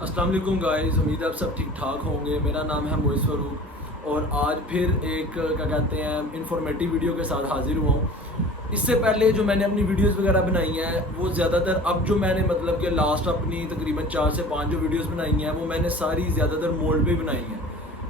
السلام علیکم گائز، امید ہے آپ سب ٹھیک ٹھاک ہوں گے۔ میرا نام ہے موئز فاروق اور آج پھر ایک کیا کہتے ہیں انفارمیٹیو ویڈیو کے ساتھ حاضر ہوا ہوں۔ اس سے پہلے جو میں نے اپنی ویڈیوز وغیرہ بنائی ہیں وہ زیادہ تر اب جو میں نے مطلب کہ لاسٹ اپنی تقریباً 4 سے 5 جو ویڈیوز بنائی ہیں وہ میں نے ساری زیادہ تر مولڈ پہ بنائی ہیں،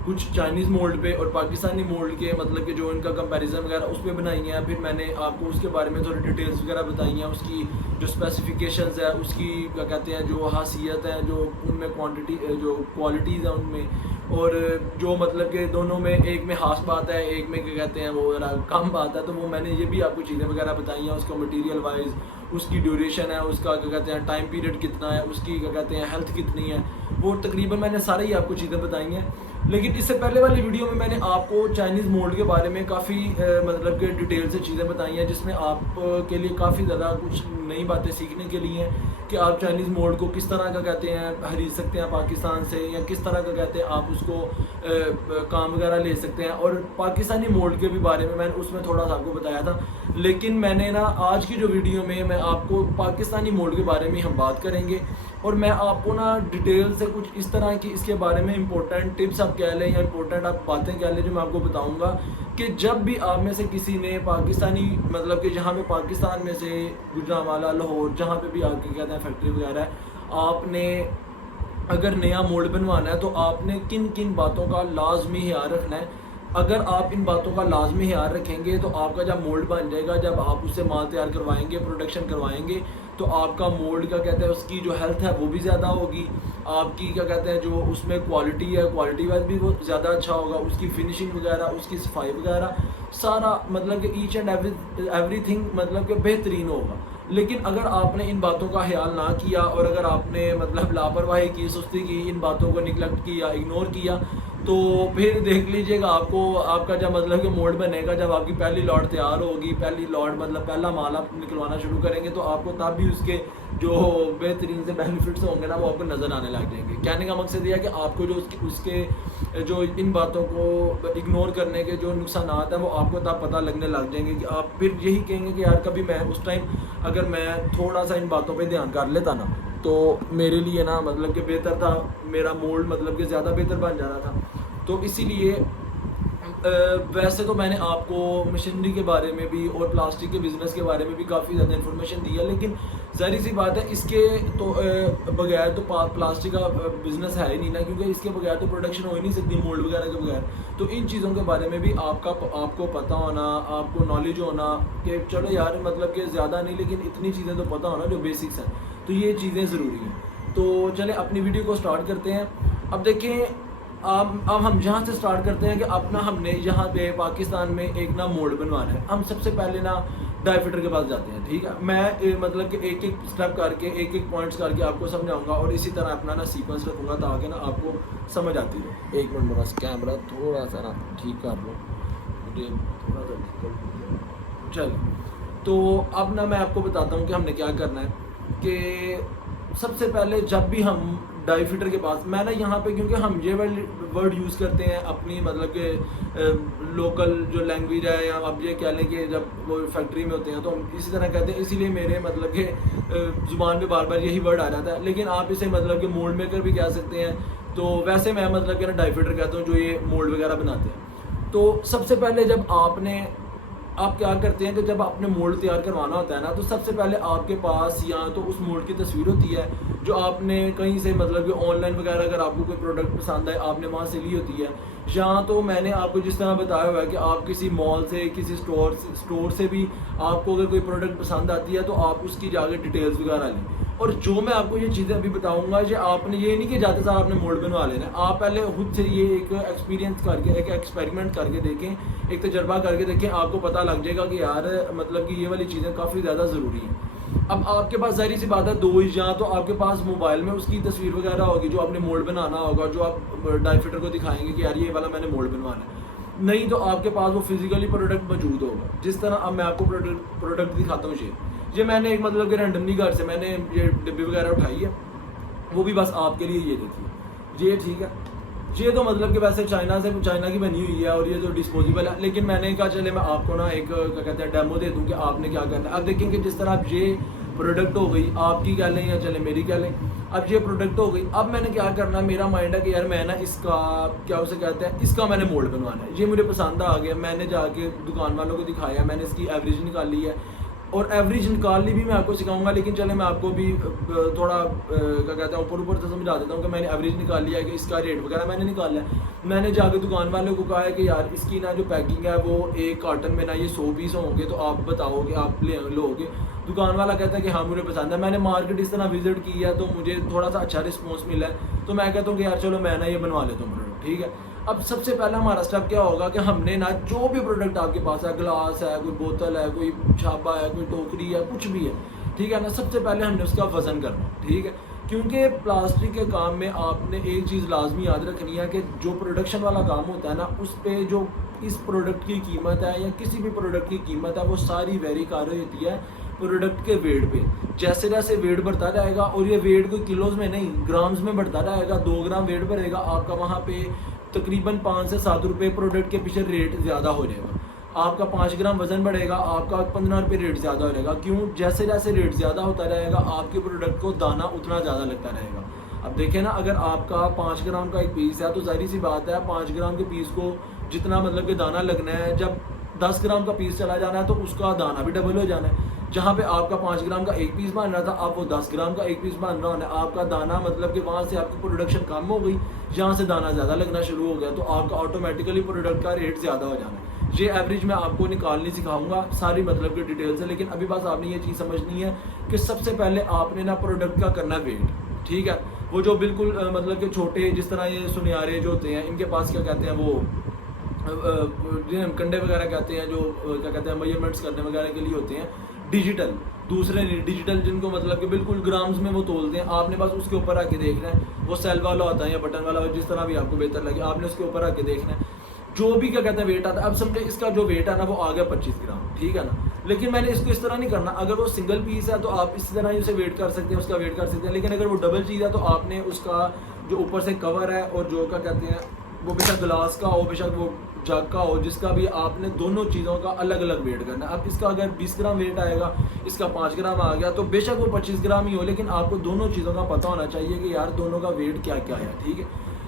کچھ چائنیز مولڈ پہ اور پاکستانی مولڈ کے مطلب کہ جو ان کا کمپیریزن وغیرہ اس پہ بنائی ہیں۔ پھر میں نے آپ کو اس کے بارے میں تھوڑی ڈیٹیلز وغیرہ بتائی ہیں، اس کی جو اسپیسیفکیشنز ہے، اس کی کیا کہتے ہیں جو خاصیت ہیں، جو ان میں کوانٹٹی جو کوالٹیز ہیں ان میں، اور جو مطلب کہ دونوں میں ایک میں خاص بات ہے ایک میں کیا کہتے ہیں وہ ذرا کم بات ہے، تو وہ میں نے یہ بھی آپ کو چیزیں وغیرہ بتائی ہیں، اس کا مٹیریل وائز، اس کی ڈیوریشن ہے، اس کا کیا کہتے ہیں ٹائم پیریڈ کتنا ہے، اس کی کیا کہتے ہیں ہیلتھ کتنی ہے، وہ تقریباً میں نے سارے ہی آپ کو چیزیں بتائی ہیں۔ لیکن اس سے پہلے والی ویڈیو میں نے آپ کو چائنیز مولڈ کے بارے میں کافی مطلب کہ ڈیٹیل سے چیزیں بتائی ہیں، جس میں آپ کے لیے کافی زیادہ کچھ نئی باتیں سیکھنے کے لیے ہیں کہ آپ چائنیز مولڈ کو کس طرح کا کہتے ہیں خرید سکتے ہیں پاکستان سے، یا کس طرح کا کہتے ہیں آپ اس کو کام وغیرہ لے سکتے ہیں۔ اور پاکستانی مولڈ کے بھی بارے میں نے اس میں تھوڑا سا آپ کو بتایا تھا، لیکن میں نے آج کی جو ویڈیو میں آپ کو پاکستانی مولڈ کے بارے میں ہم بات کریں گے، اور میں آپ کو ڈیٹیل سے کچھ اس طرح کی اس کے بارے میں امپورٹنٹ ٹپس آپ کہہ لیں یا امپورٹنٹ آپ باتیں کہہ لیں جو میں آپ کو بتاؤں گا کہ جب بھی آپ میں سے کسی نے پاکستانی مطلب کہ جہاں پہ پاکستان میں سے گوجرانوالہ، لاہور، جہاں پہ بھی آپ کے کہتے ہیں فیکٹری وغیرہ ہے، آپ نے اگر نیا مولڈ بنوانا ہے تو آپ نے کن کن باتوں کا لازمی خیال رکھنا ہے۔ اگر آپ ان باتوں کا لازمی خیال رکھیں گے تو آپ کا جب مولڈ بن جائے گا، جب آپ اس سے مال تیار کروائیں گے، پروڈکشن کروائیں گے، تو آپ کا مولڈ کیا کہتے ہیں اس کی جو ہیلتھ ہے وہ بھی زیادہ ہوگی، آپ کی کیا کہتے ہیں جو اس میں کوالٹی ہے کوالٹی وائز بھی وہ زیادہ اچھا ہوگا، اس کی فنیشنگ وغیرہ، اس کی صفائی وغیرہ سارا مطلب کہ ایچ اینڈ ایوری تھنگ مطلب کہ بہترین ہوگا۔ لیکن اگر آپ نے ان باتوں کا خیال نہ کیا اور اگر آپ نے مطلب لاپرواہی کی، سستی کی، ان باتوں کو نگلیکٹ کیا، اگنور کیا، تو پھر دیکھ لیجئے گا آپ کو آپ کا جب مطلب کہ مولڈ بنے گا، جب آپ کی پہلی لاٹ تیار ہوگی، پہلی لاٹ مطلب پہلا مال آپ نکلوانا شروع کریں گے، تو آپ کو تب بھی اس کے جو بہترین سے بینیفٹس ہوں گے نا وہ آپ کو نظر آنے لگ جائیں گے۔ کہنے کا مقصد یہ ہے کہ آپ کو جو اس کے جو ان باتوں کو اگنور کرنے کے جو نقصانات ہیں وہ آپ کو تب پتہ لگنے لگ جائیں گے کہ آپ پھر یہی کہیں گے کہ یار کبھی میں اس ٹائم اگر میں تھوڑا سا ان باتوں پہ دھیان کر لیتا نا تو میرے لیے نا مطلب کہ بہتر تھا، میرا مولڈ مطلب کہ زیادہ بہتر بن جانا تھا۔ تو اسی لیے ویسے تو میں نے آپ کو مشینری کے بارے میں بھی اور پلاسٹک کے بزنس کے بارے میں بھی کافی زیادہ انفارمیشن دی ہے، لیکن ظاہر سی بات ہے اس کے تو بغیر تو پلاسٹک کا بزنس ہے ہی نہیں نا، کیونکہ اس کے بغیر تو پروڈکشن ہو ہی نہیں سکتی مولڈ وغیرہ کے بغیر۔ تو ان چیزوں کے بارے میں بھی آپ کو پتہ ہونا، آپ کو نالج ہونا کہ چلو یار مطلب کہ زیادہ نہیں لیکن اتنی چیزیں تو پتہ ہونا جو بیسکس ہیں، تو یہ چیزیں ضروری ہیں۔ تو چلیں اپنی ویڈیو کو سٹارٹ کرتے ہیں۔ اب دیکھیں اب ہم جہاں سے سٹارٹ کرتے ہیں کہ اپنا ہم نے یہاں پہ پاکستان میں ایک نا مولڈ بنوانا ہے، ہم سب سے پہلے نا ڈائی فٹر کے پاس جاتے ہیں، ٹھیک ہے۔ میں مطلب کہ ایک ایک سٹیپ کر کے ایک ایک پوائنٹس کر کے آپ کو سمجھاؤں گا اور اسی طرح اپنا نا سیکوینس رکھوں گا تاکہ نا آپ کو سمجھ آتی رہے۔ ایک منٹ میں بس کیمرہ تھوڑا سا نا ٹھیک کر لوں، مجھے تھوڑا سا چل۔ تو اب نا میں آپ کو بتاتا ہوں کہ ہم نے کیا کرنا ہے کہ سب سے پہلے جب بھی ہم ڈائی فٹر کے پاس، میں نا یہاں پہ کیونکہ ہم یہ ورڈ یوز کرتے ہیں اپنی مطلب کہ لوکل جو لینگویج ہے، یا آپ یہ کہہ لیں کہ جب وہ فیکٹری میں ہوتے ہیں تو ہم اسی طرح کہتے ہیں، اسی لیے میرے مطلب کہ زبان پہ بار بار یہی ورڈ آ جاتا ہے، لیکن آپ اسے مطلب کہ مولڈ میکر بھی کہہ سکتے ہیں۔ تو ویسے میں مطلب کہ نا ڈائی فٹر کہتا ہوں جو یہ مولڈ وغیرہ بناتے ہیں۔ تو سب سے پہلے جب آپ کیا کرتے ہیں کہ جب آپ نے مولڈ تیار کروانا ہوتا ہے نا تو سب سے پہلے آپ کے پاس یا تو اس مولڈ کی تصویر ہوتی ہے جو آپ نے کہیں سے مطلب کہ آن لائن وغیرہ اگر آپ کو کوئی پروڈکٹ پسند ہے آپ نے وہاں سے لی ہوتی ہے، یا تو میں نے آپ کو جس طرح بتایا ہوا ہے کہ آپ کسی مال سے کسی اسٹور سے بھی آپ کو اگر کوئی پروڈکٹ پسند آتی ہے تو آپ اس کی جا کے ڈیٹیلز وغیرہ لیں۔ اور جو میں آپ کو یہ چیزیں ابھی بتاؤں گا یہ آپ نے یہ نہیں کہ جاتے ساتھ آپ نے مولڈ بنوا لینا ہے، آپ پہلے خود سے یہ ایک ایکسپیرینس کر کے ایک ایکسپیریمنٹ کر کے دیکھیں، ایک تجربہ کر کے دیکھیں، آپ کو پتہ لگ جائے گا کہ یار مطلب کہ یہ والی چیزیں کافی زیادہ ضروری ہیں۔ اب آپ کے پاس ظاہری سی بات ہے دو ہی، یا تو آپ کے پاس موبائل میں اس کی تصویر وغیرہ ہوگی جو آپ نے مولڈ بنانا ہوگا، جو آپ ڈائی فٹر کو دکھائیں گے کہ یار یہ والا میں نے مولڈ بنوانا ہے، نہیں تو آپ کے پاس وہ فزیکلی پروڈکٹ موجود ہوگا۔ جس طرح اب میں آپ کو پروڈکٹ دکھاتا ہوں، یہ میں نے ایک مطلب کہ رینڈملی گھر سے میں نے یہ ڈبی وغیرہ اٹھائی ہے، وہ بھی بس آپ کے لیے یہ دیتی ہے، یہ ٹھیک ہے۔ یہ تو مطلب کہ ویسے چائنا کی بنی ہوئی ہے اور یہ جو ڈسپوزیبل ہے، لیکن میں نے کہا چلے میں آپ کو نا ایک کیا کہتے ہیں ڈیمو دے دوں کہ آپ نے کیا کرنا ہے۔ اب دیکھیں کہ جس طرح آپ یہ پروڈکٹ ہو گئی، آپ کی کہہ لیں یا چلے میری کہہ لیں، اب یہ پروڈکٹ ہو گئی. اب میں نے کیا کرنا، میرا مائنڈ ہے کہ یار میں نا اس کا کیا اسے کہتے ہیں، اس کا میں نے مولڈ بنوانا ہے. یہ مجھے پسند آ گیا، میں نے جا کے دکان والوں کو دکھایا، میں نے اس کی ایوریج نکالی ہے. اور ایوریج نکالنی بھی میں آپ کو سکھاؤں گا، لیکن چلے میں آپ کو بھی تھوڑا کیا کہتے ہیں اوپر سے سمجھا دیتا ہوں کہ میں نے ایوریج نکال لیا ہے کہ اس کا ریٹ وغیرہ میں نے نکالا ہے. میں نے جا کے دکان والوں کو کہا ہے کہ یار اس کی نا جو پیکنگ ہے وہ ایک کارٹن میں نا یہ 100 پیس ہوں گے، تو آپ بتاؤ کہ آپ لو گے. دکان والا کہتا ہے کہ ہاں مجھے پسند ہے. میں نے مارکیٹ اس طرح وزٹ کی ہے تو مجھے تھوڑا سا اچھا رسپانس ملا ہے، تو میں کہتا ہوں کہ یار چلو میں نا یہ بنوا لیتا ہوں پروڈکٹ. ٹھیک ہے، اب سب سے پہلا ہمارا اسٹیپ کیا ہوگا کہ ہم نے نا جو بھی پروڈکٹ آپ کے پاس ہے، گلاس ہے، کوئی بوتل ہے، کوئی چھاپا ہے، کوئی ٹوکری ہے، کچھ بھی ہے، ٹھیک ہے نا، سب سے پہلے ہم نے اس کا وزن کرنا. ٹھیک ہے، کیونکہ پلاسٹک کے کام میں آپ نے ایک چیز لازمی یاد رکھنی ہے کہ جو پروڈکشن والا کام ہوتا ہے نا، اس پہ جو اس پروڈکٹ کی قیمت ہے یا کسی بھی پروڈکٹ کی قیمت ہے وہ ساری ویری کر رہی ہوتی ہے پروڈکٹ کے ویٹ پہ. جیسے جیسے ویٹ بڑھتا جائے گا، اور یہ ویٹ کوئی کلوز میں نہیں گرامز میں بڑھتا جائے گا، 2 گرام ویٹ بڑھے گا آپ کا، وہاں پہ تقریباً 5 سے 7 روپے پروڈکٹ کے پیچھے ریٹ زیادہ ہو جائے گا. آپ کا 5 گرام وزن بڑھے گا، آپ کا 15 روپے ریٹ زیادہ ہو جائے گا. کیوں؟ جیسے جیسے ریٹ زیادہ ہوتا رہے گا آپ کے پروڈکٹ کو دانہ اتنا زیادہ لگتا رہے گا. اب دیکھیں نا، اگر آپ کا 5 گرام کا ایک پیس ہے تو ظاہری سی بات ہے 5 گرام کے پیس کو جتنا مطلب کہ دانہ لگنا ہے، جب 10 گرام کا پیس چلا جانا ہے تو اس کا دانہ بھی ڈبل ہو جانا ہے. جہاں پہ آپ کا 5 گرام کا ایک پیس بن رہا تھا، آپ وہ 10 گرام کا ایک پیس بن رہا ہونا ہے. آپ کا دانہ مطلب کہ وہاں سے آپ کی پروڈکشن کم ہو گئی، یہاں سے دانہ زیادہ لگنا شروع ہو گیا، تو آپ کا آٹومیٹیکلی پروڈکٹ کا ریٹ زیادہ ہو جانا ہے. یہ ایوریج میں آپ کو نکالنی سکھاؤں گا ساری مطلب کہ ڈیٹیل سے، لیکن ابھی بس آپ نے یہ چیز سمجھنی ہے کہ سب سے پہلے آپ نے نا پروڈکٹ کا کرنا ویٹ. ٹھیک ہے، وہ جو بالکل مطلب کہ چھوٹے جس طرح یہ سنیارے جو ہوتے ہیں، ان کے پاس کیا کہتے ہیں وہ جنہیں ہم کنڈے وغیرہ کہتے ہیں، جو کیا کہتے ہیں میجرمنٹس کرنے وغیرہ کے لیے ہوتے ہیں، ڈیجیٹل. دوسرے ڈیجیٹل جن کو مطلب کہ بالکل گرامز میں وہ تولتے ہیں، آپ نے بس اس کے اوپر آ کے دیکھنا ہے. وہ سیل والا ہوتا ہے یا بٹن والا، جس طرح بھی آپ کو بہتر لگے، آپ نے اس کے اوپر آ کے دیکھنا ہے جو بھی کیا کہتے ہیں ویٹ آتا ہے. اب سمجھے اس کا جو ویٹ ہے نا وہ آ گیا 25 گرام. ٹھیک ہے نا، لیکن میں نے اس کو اس طرح نہیں کرنا. اگر وہ سنگل پیس ہے تو آپ اس طرح ہی اسے ویٹ کر سکتے ہیں، اس کا ویٹ کر سکتے ہیں. لیکن اگر وہ ڈبل چیز ہے تو آپ نے اس کا جو اوپر سے کور ہے اور جو کیا کہتے ہیں وہ بے شک گلاس کا ہو، بے شک وہ جگ کا ہو، جس کا بھی، آپ نے دونوں چیزوں کا الگ الگ ویٹ کرنا ہے. اب اس کا اگر 20 گرام ویٹ آئے گا، اس کا 5 گرام آ گیا، تو بے شک وہ 25 گرام ہی ہو، لیکن آپ کو دونوں چیزوں کا پتہ ہونا چاہیے کہ یار دونوں کا ویٹ کیا کیا ہے. ٹھیک ہے،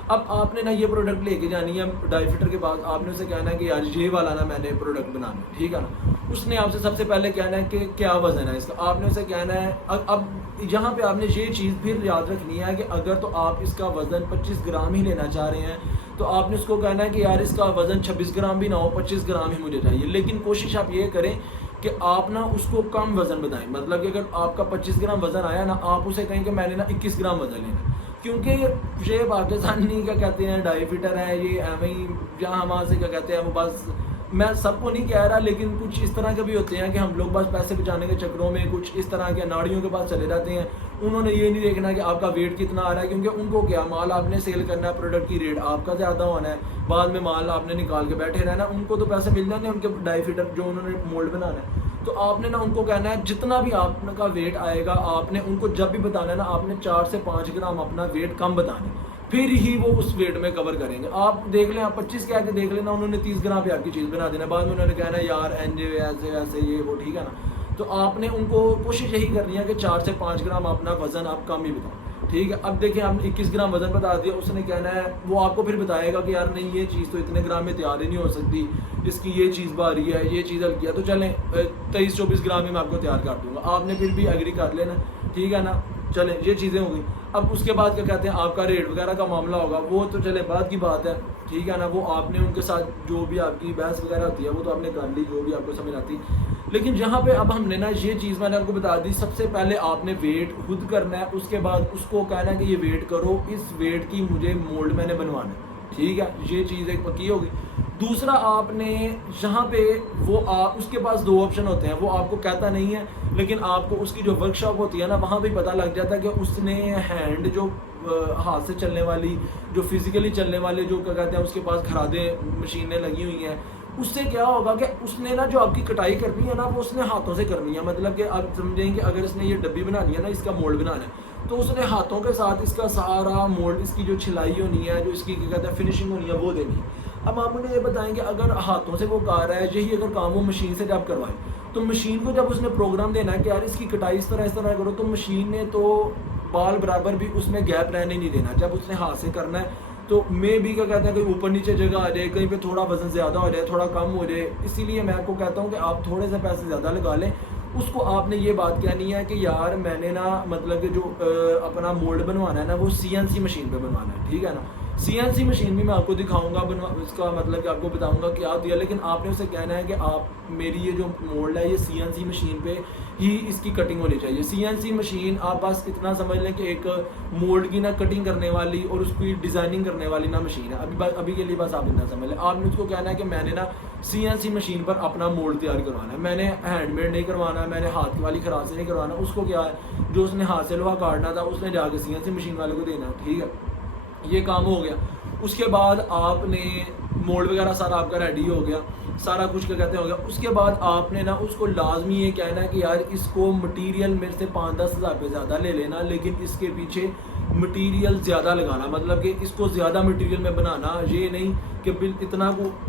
اب آپ نے نا یہ پروڈکٹ لے کے جانی ہے ڈائی فٹر کے پاس. آپ نے اسے کہنا ہے کہ یار یہ والا نا میں نے پروڈکٹ بنانا ہے. ٹھیک ہے نا، اس نے آپ سے سب سے پہلے کہنا ہے کہ کیا وزن ہے اس کا. آپ نے اسے کہنا ہے، اب یہاں پہ آپ نے یہ چیز پھر یاد رکھنی ہے کہ اگر تو آپ اس کا وزن 25 گرام ہی لینا چاہ رہے ہیں تو آپ نے اس کو کہنا ہے کہ یار اس کا وزن 26 گرام بھی نہ ہو، 25 گرام ہی مجھے چاہیے. لیکن کوشش آپ یہ کریں کہ آپ نا اس کو کم وزن بتائیں. مطلب کہ اگر آپ کا 25 گرام وزن آیا نا، آپ اسے کہیں کہ میں نے نا 21 گرام وزن لینا. کیونکہ یہ پاکستانی کیا کہتے ہیں ڈائی فٹر ہے، یہ ایویں ہی جہاں وہاں سے کیا کہتے ہیں وہ بس، میں سب کو نہیں کہہ رہا، لیکن کچھ اس طرح کے بھی ہوتے ہیں کہ ہم لوگ بس پیسے بچانے کے چکروں میں کچھ اس طرح کے ناڑیوں کے پاس چلے جاتے ہیں. انہوں نے یہ نہیں دیکھنا کہ آپ کا ویٹ کتنا آ رہا ہے، کیونکہ ان کو کیا مال آپ نے سیل کرنا ہے، پروڈکٹ کی ریٹ آپ کا زیادہ ہونا ہے، بعد میں مال آپ نے نکال کے بیٹھے رہنا. ان کو تو پیسے مل جانے ان کے ڈائی فٹر جو انہوں نے مولڈ بنانا ہے. تو آپ نے نا ان کو کہنا ہے جتنا بھی آپ کا ویٹ آئے گا، آپ نے ان کو جب بھی بتانا ہے نا، آپ نے 4 سے 5 گرام اپنا ویٹ کم بتانا ہے، پھر ہی وہ اس ویٹ میں کور کریں گے. آپ دیکھ لیں، آپ 25 کہہ کے دیکھ لینا، انہوں نے 30 گرام پہ آپ کی چیز بنا دینا، بعد میں انہوں نے کہنا ہے یار ایسے ایسے یہ وہ. ٹھیک ہے نا، تو آپ نے ان کو کوشش یہی کرنی ہے کہ 4 سے 5 گرام اپنا وزن آپ کم ہی بتائیں. ٹھیک ہے، اب دیکھیں آپ نے 21 گرام وزن بتا دیا، اس نے کہنا ہے، وہ آپ کو پھر بتائے گا کہ یار نہیں یہ چیز تو اتنے گرام میں تیار ہی نہیں ہو سکتی، اس کی یہ چیز بھاری ہے، یہ چیز ہلکی ہے، تو چلیں 23-24 گرام میں آپ کو تیار کر دوں گا. آپ نے پھر بھی ایگری کر لینا. ٹھیک ہے نا، چلیں یہ چیزیں ہو گئی. اب اس کے بعد کیا کہتے ہیں آپ کا ریٹ وغیرہ کا معاملہ ہوگا، وہ تو چلے بعد کی بات ہے. ٹھیک ہے نا، وہ آپ نے ان کے ساتھ جو بھی آپ کی بحث وغیرہ ہوتی ہے وہ تو آپ نے کر لی، جو بھی آپ کو سمجھ آتی. لیکن جہاں پہ اب ہم نے نا یہ چیز میں نے آپ کو بتا دی، سب سے پہلے آپ نے ویٹ خود کرنا ہے، اس کے بعد اس کو کہنا ہے کہ یہ ویٹ کرو، اس ویٹ کی مجھے مولڈ میں نے بنوانا ہے. ٹھیک ہے، یہ چیز ایک پکی ہوگی. دوسرا آپ نے یہاں پہ وہ اس کے پاس 2 آپشن ہوتے ہیں، وہ آپ کو کہتا نہیں ہے، لیکن آپ کو اس کی جو ورک شاپ ہوتی ہے نا وہاں پہ پتہ لگ جاتا ہے کہ اس نے ہینڈ جو ہاتھ سے چلنے والی، جو فزیکلی چلنے والے جو کیا کہتے ہیں اس کے پاس کھرادیں مشینیں لگی ہوئی ہیں، اس سے کیا ہوگا کہ اس نے نا جو آپ کی کٹائی کرنی ہے نا وہ اس نے ہاتھوں سے کرنی ہے. مطلب کہ آپ سمجھیں کہ اگر اس نے یہ ڈبی بنانی ہے نا، اس کا مولڈ بنانا ہے، تو اس نے ہاتھوں کے ساتھ اس کا سارا مولڈ، اس کی جو چھلائی ہونی ہے، جو اس کی کیا کہتے ہیں فنشنگ ہونی ہے وہ دینی ہے. اب آپ مجھے یہ بتائیں کہ اگر ہاتھوں سے وہ کر رہا ہے، یہی اگر کام وہ مشین سے جب کروائے تو مشین کو جب اس نے پروگرام دینا ہے کہ یار اس کی کٹائی اس طرح کرو، تو مشین نے تو بال برابر بھی اس میں گیپ رہنے نہیں دینا. جب اس نے ہاتھ سے کرنا ہے تو میں بھی کیا کہتے ہیں کہیں اوپر نیچے جگہ آ جائے، کہیں پہ تھوڑا وزن زیادہ ہو جائے، تھوڑا کم ہو جائے. اسی لیے میں آپ کو کہتا ہوں کہ آپ تھوڑے سے پیسے زیادہ لگا لیں. اس کو آپ نے یہ بات کہنی ہے کہ یار میں نے نا مطلب کہ جو اپنا مولڈ بنوانا ہے نا وہ CNC مشین پہ بنوانا ہے، ٹھیک ہے نا. CNC مشین بھی میں آپ کو دکھاؤں گا، اس کا مطلب کہ آپ کو بتاؤں گا کیا دیا، لیکن آپ نے اسے کہنا ہے کہ آپ میری یہ جو مولڈ ہے یہ CNC مشین پہ ہی اس کی کٹنگ ہونی چاہیے. CNC مشین آپ بس اتنا سمجھ لیں کہ ایک مولڈ کی نا کٹنگ کرنے والی اور اس کی ڈیزائننگ کرنے والی نا مشین ہے. ابھی کے لیے بس آپ اتنا سمجھ لیں. آپ نے اس کو کہنا ہے کہ میں نے نا CNC مشین پر اپنا مولڈ تیار کروانا ہے، میں نے ہینڈ میڈ نہیں کروانا، میں نے ہاتھ والی خراب سے نہیں کروانا. اس کو کیا ہے جو اس نے ہاتھ سے لوہا کاٹنا تھا اس نے جا کے CNC مشین والے کو دینا، ٹھیک ہے. یہ کام ہو گیا. اس کے بعد آپ نے مولڈ وغیرہ سارا آپ کا ریڈی ہو گیا، سارا کچھ کیا کہتے ہیں ہو گیا. اس کے بعد آپ نے نا اس کو لازمی یہ کہنا ہے کہ یار اس کو مٹیریل میرے سے 5-10 ہزار روپے زیادہ لے لینا، لیکن اس کے پیچھے مٹیریل زیادہ لگانا. مطلب کہ اس کو زیادہ مٹیریل میں بنانا، یہ نہیں کہ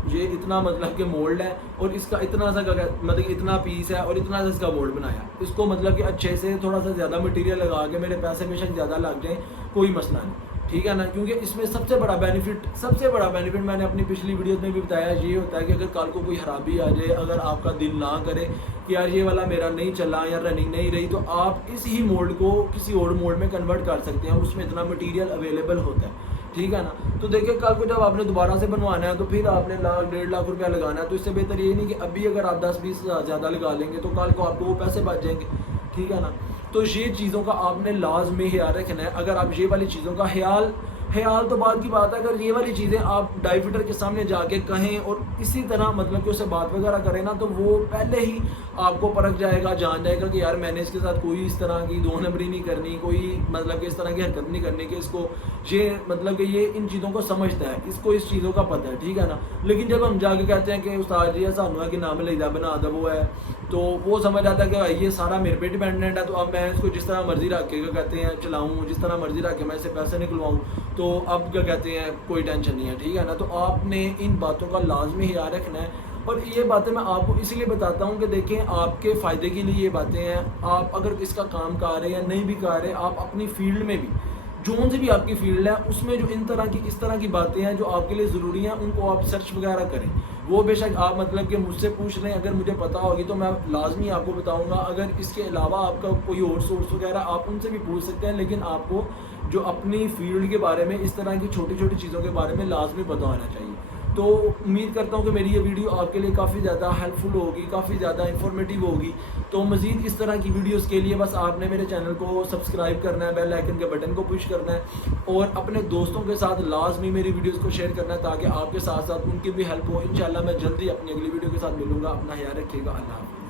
یہ اتنا مطلب کہ مولڈ ہے اور اس کا اتنا سا مطلب کہ اتنا پیس ہے اور اتنا سا اس کا مولڈ بنایا. اس کو مطلب کہ اچھے سے تھوڑا سا زیادہ مٹیریل لگا کے میرے پیسے بے شک زیادہ لگ جائیں، کوئی مسئلہ نہیں، ٹھیک ہے نا. کیونکہ اس میں سب سے بڑا بینیفٹ میں نے اپنی پچھلی ویڈیوز میں بھی بتایا یہ ہوتا ہے کہ اگر کل کو کوئی خرابی آ جائے، اگر آپ کا دل نہ کرے کہ یار یہ والا میرا نہیں چلا یا رننگ نہیں رہی، تو آپ اس ہی مولڈ کو کسی اور مولڈ میں کنورٹ کر سکتے ہیں. اس میں اتنا مٹیریل اویلیبل ہوتا ہے، ٹھیک ہے نا. تو دیکھیں کل کو جب آپ نے دوبارہ سے بنوانا ہے تو پھر آپ نے 1.5 لاکھ روپیہ لگانا ہے. تو اس سے بہتر یہ نہیں کہ ابھی اگر آپ 10-20 ہزار زیادہ لگا لیں گے تو کل کو آپ کو وہ پیسے بچ جائیں گے، ٹھیک ہے نا. تو یہ چیزوں کا آپ نے لازمی خیال رکھنا ہے. اگر آپ یہ والی چیزوں کا خیال تو بعد کی بات ہے، اگر یہ والی چیزیں آپ ڈائی فٹر کے سامنے جا کے کہیں اور اسی طرح مطلب کہ اسے بات وغیرہ کریں نا، تو وہ پہلے ہی آپ کو پرکھ جائے گا، جان جائے گا کہ یار میں نے اس کے ساتھ کوئی اس طرح کی 2 نمبری نہیں کرنی، کوئی مطلب کہ اس طرح کی حرکت نہیں کرنی کہ اس کو یہ مطلب کہ یہ ان چیزوں کو سمجھتا ہے، اس کو اس چیزوں کا پتہ ہے، ٹھیک ہے نا. لیکن جب ہم جا کے کہتے ہیں کہ استاد جی ایسا ہوا کہ نام لیدہ بنا دب وہ ہے، تو وہ سمجھ آتا ہے کہ بھائی یہ سارا میرے پہ ڈیپینڈنٹ ہے، تو اب میں اس کو جس طرح مرضی رکھ کے کہتے ہیں چلاؤں، جس طرح مرضی رکھ کے میں اسے پیسے نکلواؤں، تو اب کیا کہتے ہیں کوئی ٹینشن نہیں ہے، ٹھیک ہے نا. تو آپ نے ان باتوں کا لازمی خیال رکھنا ہے. اور یہ باتیں میں آپ کو اسی لیے بتاتا ہوں کہ دیکھیں آپ کے فائدے کے لیے یہ باتیں ہیں. آپ اگر اس کا کام کر رہے ہیں یا نہیں بھی کر رہے، آپ اپنی فیلڈ میں بھی جون سے بھی آپ کی فیلڈ ہے اس میں جو اس طرح کی باتیں ہیں جو آپ کے لیے ضروری ہیں، ان کو آپ سرچ وغیرہ کریں. وہ بے شک آپ مطلب کہ مجھ سے پوچھ رہے ہیں، اگر مجھے پتہ ہوگی تو میں لازمی آپ کو بتاؤں گا. اگر اس کے علاوہ آپ کا کوئی اور سورس وغیرہ آپ ان سے بھی پوچھ سکتے ہیں، لیکن آپ کو جو اپنی فیلڈ کے بارے میں اس طرح کی چھوٹی چھوٹی چیزوں کے بارے میں لازمی پتہ ہونا چاہیے. تو امید کرتا ہوں کہ میری یہ ویڈیو آپ کے لیے کافی زیادہ ہیلپ فل ہوگی، کافی زیادہ انفارمیٹیو ہوگی. تو مزید اس طرح کی ویڈیوز کے لیے بس آپ نے میرے چینل کو سبسکرائب کرنا ہے، بیل آئیکن کے بٹن کو پش کرنا ہے اور اپنے دوستوں کے ساتھ لازمی میری ویڈیوز کو شیئر کرنا ہے تاکہ آپ کے ساتھ ساتھ ان کی بھی ہیلپ ہو. انشاءاللہ میں جلدی اپنی اگلی ویڈیو کے ساتھ ملوں گا. اپنا خیال رکھیے گا. اللہ حافظ.